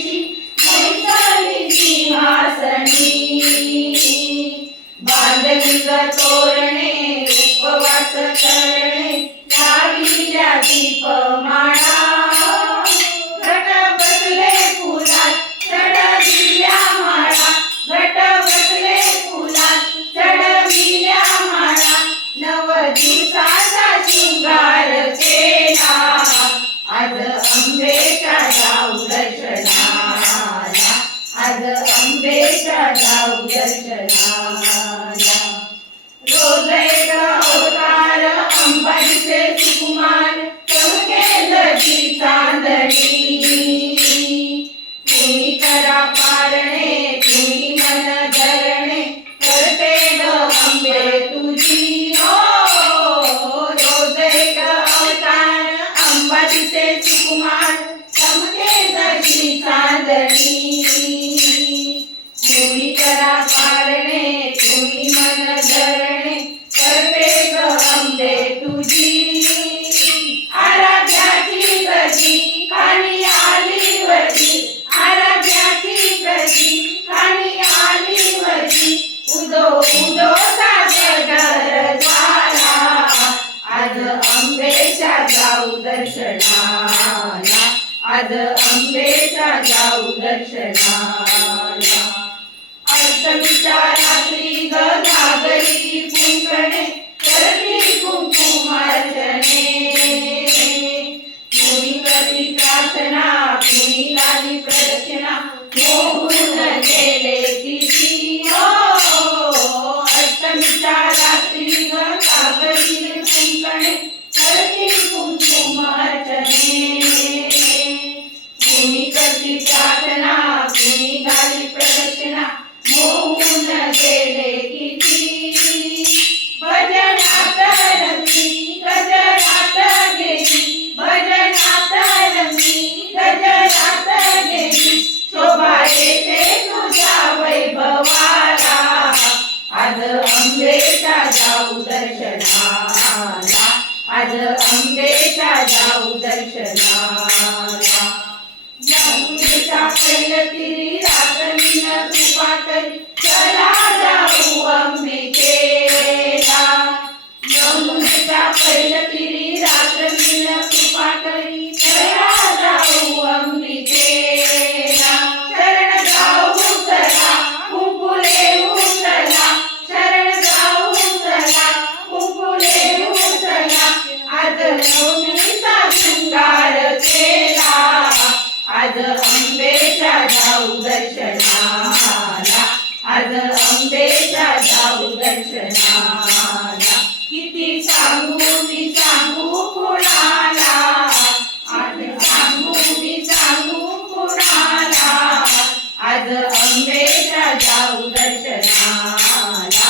दिवशी मैफली सिंहासनी बांधली ग तोरणे उपवास करणे लाविल्या दीपमाळा घट बसले फुलात चढविल्या माळा घट बसले फुलात चढविल्या माळा नव दिवसाचा शृंगार केला आज अंबेच्या जाऊ दर्शनाला आज अंबेच्या जाऊ दर्शनाला रोज एक अवतार अंबाजीचे सुकुमार चमकेल ती चांदणी तुम्ही करा पारणे तुम्ही मन धरणे करते ग अंबे तुझी हो रोज एक अवतार अंबाजीचे सुकुमार चमकेल ती चांदणी तुम्ही करा पारणे तुम्ही मन धरणे करते ग अंबे तुझी आराध्याची गती खाली आली वरती आराध्याची गती खाली आली वरती उदो उदो सागर झाला आज अंबेच्या जाऊ दर्शनाला आज अंबेच्या जाऊ दर्शनाला अष्टमीच्या रात्री ग घागरी कुंकणे करती कुंकुमार्चने कुणी करती प्रार्थना कुणी गाली प्रदक्षिणा मोहून गेले किती हो अष्टमीच्या रात्री ग घागरी कुंकणे करती कुंकुमार्चने कुणी करती प्रार्थना कुणी गाली प्रदक्षिणा मोहून गेले किती भजनात रंगी गजरात गेली भजनात रंगी गजरात गेली शोभा येते तुझ्या वैभवाला आज अंबेच्या जाऊ दर्शनाला आज अंबेच्या जाऊ दर्शनाला जमुनेच्या पैलतीरी रात्रीन कृपा करी चला जाऊ अंबिकेला जमुनेच्या पैलतीरी रात्रीन कृपा करी चला जाऊ अंबिकेला शरण जाऊ चला कुंकुले उचला शरण जाऊ चला कुंकुले उचला आज नवमीचा शृंगार केला आज अंबेच्या जाऊ दर्शनाला आज अंबेच्या जाऊ दर्शनाला किती सांगू मी सांगू कुणाला आज सांगू मी सांगू कुणाला आज अंबेच्या जाऊ दर्शनाला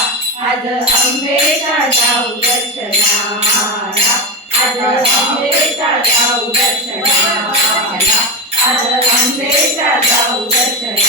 आज अंबेच्या जाऊ दर्शनाला आज अंबेच्या जाऊ दर्शनाला आज अंबेच्या जाऊ दर्शनाला